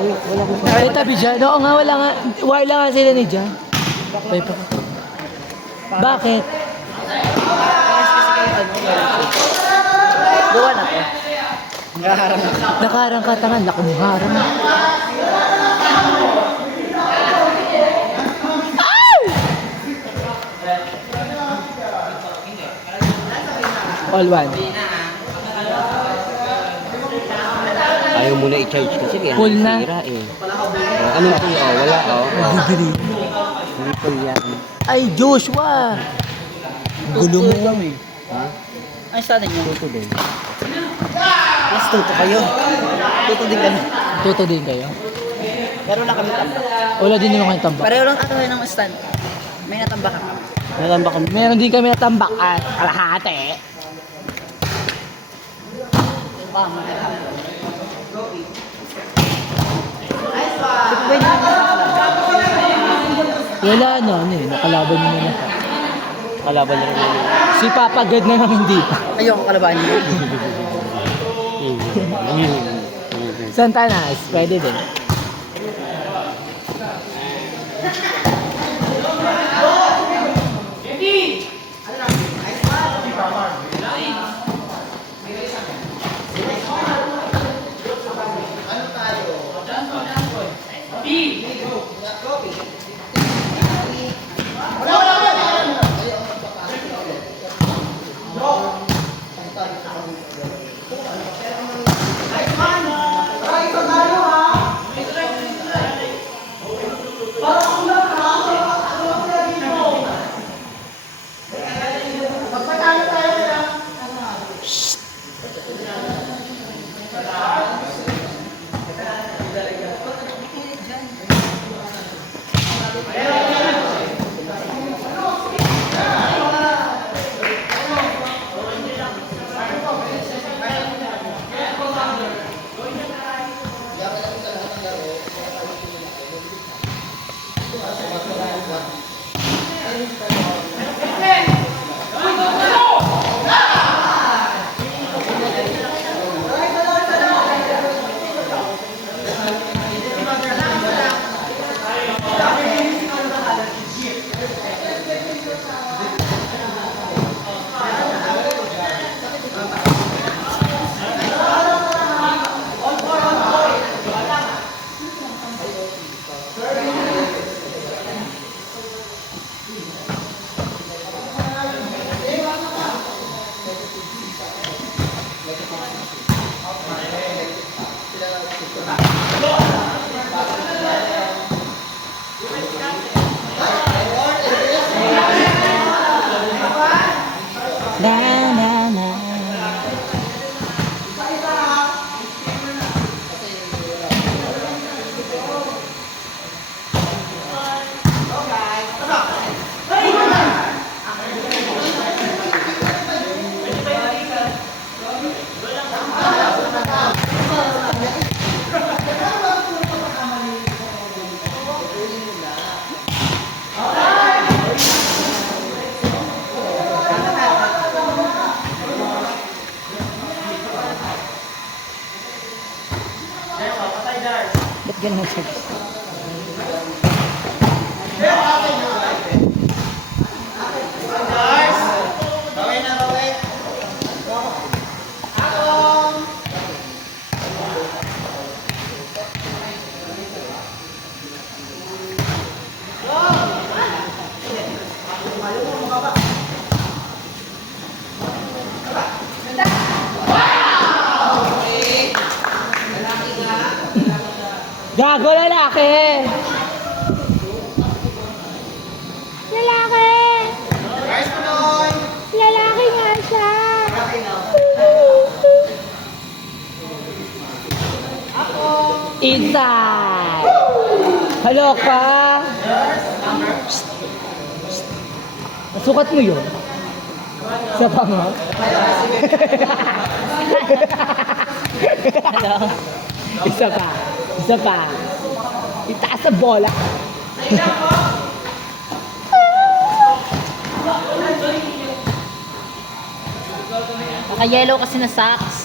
Wala ko. Ay, tabi dyan. Oo nga, wala nga sila ni dyan. Bakit? Gawa na to. Nakaharang na. Nakaharang ka tangan, laki mo harang. All one. Ayaw mo na i-charge kasi kaya Full na. nasira eh. Anong full? Wala Nagigili. Hindi full yan. Ay, Joshua! Gulo mo. Ha? Ay, saan niyo? Tuto din. Mas tuto kayo. Tuto din kami. Tuto din kayo? Pero lang kami tambak. Wala din naman kayong tambak. Pareho lang ata kayo ng stand. May natambak kami. Natambak kami. Meron din kami natambak at kalahati. Wala na, nakalaban nyo na. Kalaban na rin yun. Si Papa God na lang hindi. Ayoko kalabahan niyo. Santanas, pwede din. Ba't ganun siya? Gago lalaki! Lalaki! Lalaki nga siya! Inside! Halo ka! Nasukat mo yun? Sa panga? Isa pa. Isa pa. Itaas sa bola. Naka-yellow kasi na socks.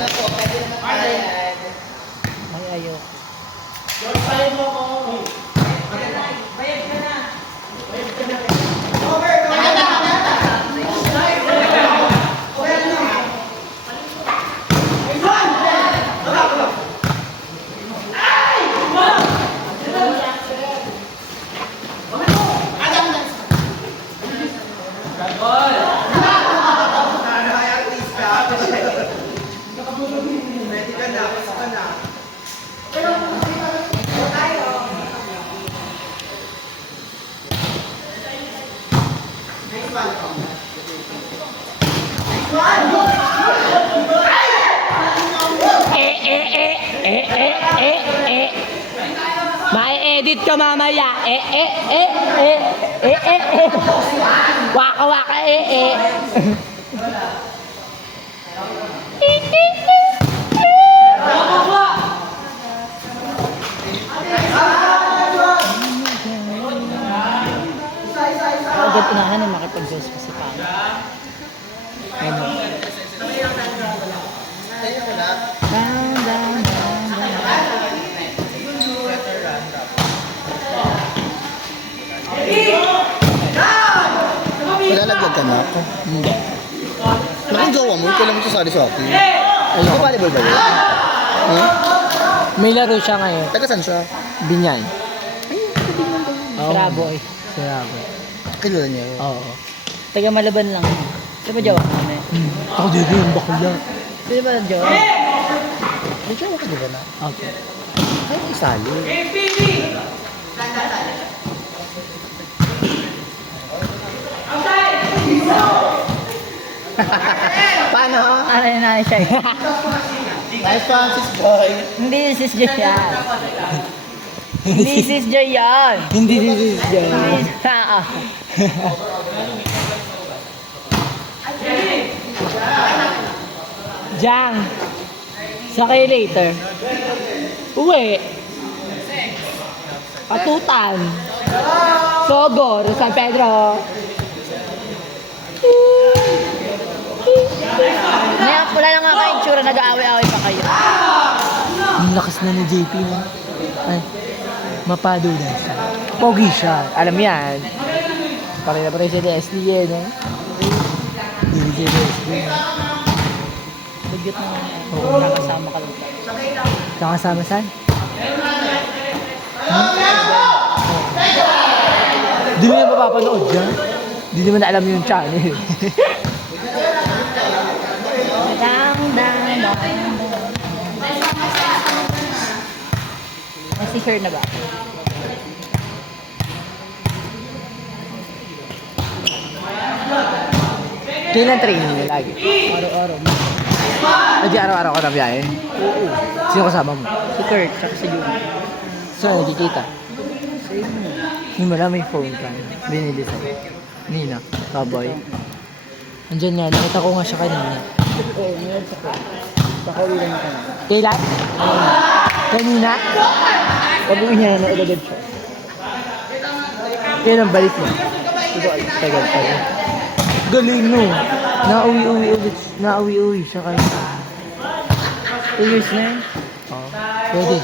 Ay, ayaw. Mai-edit ka mamaya. Waka waka Agad unahan na makipag-Diyos kasi pa. Ano? Malalaglag ka na ako. Hindi. Nakagawa mo, kailan mo sasali sa akin? Ano? Volleyball ba yun? Huh? May laro siya ngayon. Taga saan siya? Binyan. Siraboy. Siraboy. Kilala niya. Oo. Taga Malaban lang. Di ba jowa kami? Ako dito yung bakla. Di ba jowa? May jowa ka diba na? Okay. Ay, isali. Paano? Ano yun na siya? Nice Francis boy. Hindi sis Joy yan. Hindi sis Joy yan. Hindi this is Hindi sa Jang. Sakay later. Uwi. Patutan. Sogor, San Pedro. Ngayon, wala na nga kayo tsura, nag-aaway-aaway pa kayo. Ang lakas na ni JP mo. Ay, mapado na siya. Pogi siya. Alam yan. Pare na pare siya ni SD yan, eh. Hindi siya ni SD. Bugyot na nga. Oo, nakasama ka lang. Nakasama saan? Di mo yan mapapanood dyan. Di naman alam yung channel. Dang, dang, dang. May si Her na ba? Kailan training niya lagi? Araw-araw. Hindi araw-araw ka na biyahe? Oo. Sino kasama mo? Si Kurt, tsaka si Jun. Saan nagkikita? Sa inyo. Hindi mo lang may phone ka. Binili sa'yo. Nina, kaboy. Andyan nga, nakita ko nga siya kanina. Oo, ngayon sa Kurt. Pakauwi lang ka na. Kailan? Kanina? Pag-uwi niya na ulagad siya. Kailan balik mo? Tagal. Galing no. Nauwi-uwi ulit. Nauwi-uwi siya kanina. 2 years na yun. Oo. Pwede.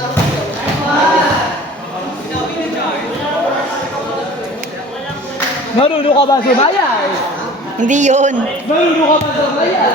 Marunong ka ba sumayay? Hindi yun. Marunong ka ba sumayay?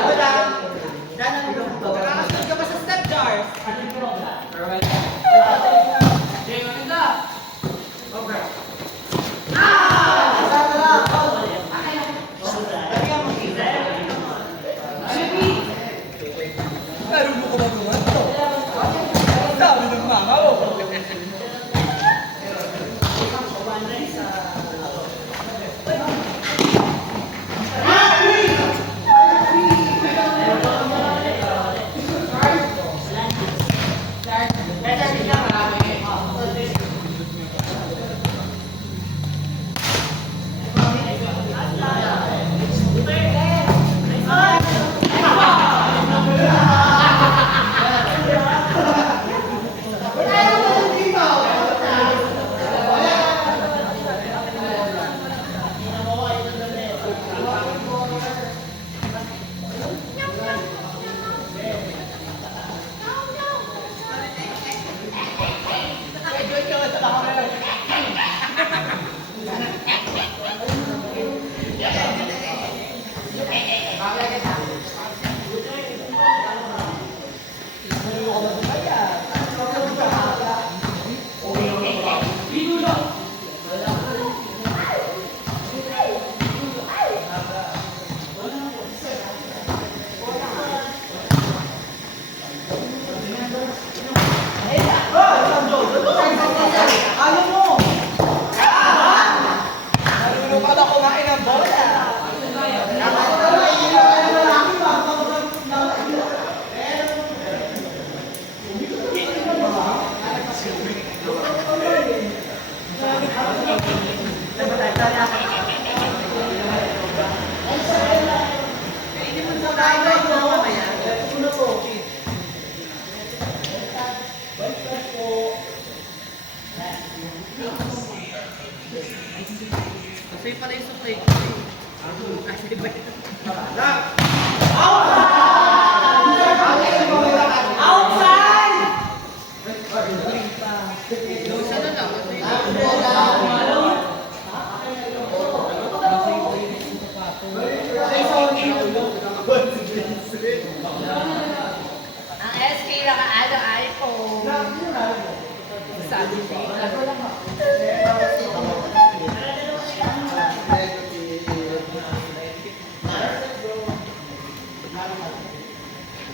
Ang SK naka-ano iPhone. Sabi niya.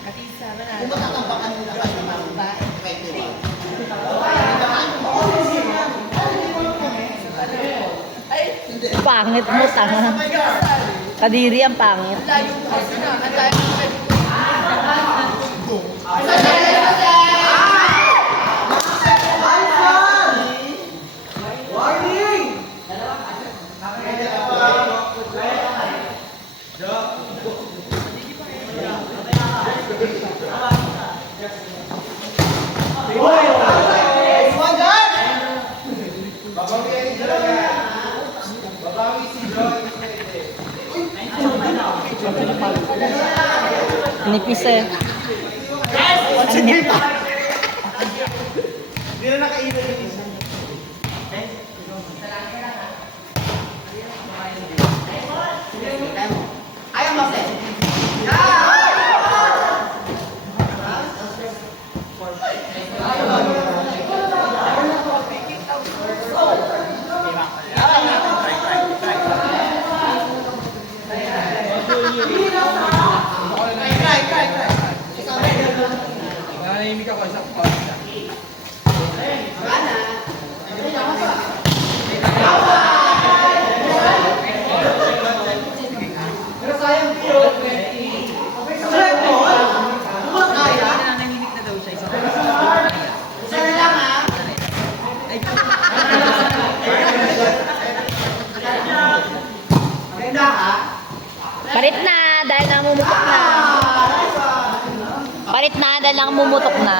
Kasi sama na. Kung matatambakan nila kayo ng kahit diba? Pangit mo, tanga. Kadiri ang pangit. Nipis eh. Parit na dahil namumutok na. Parit na dahil namumutok na.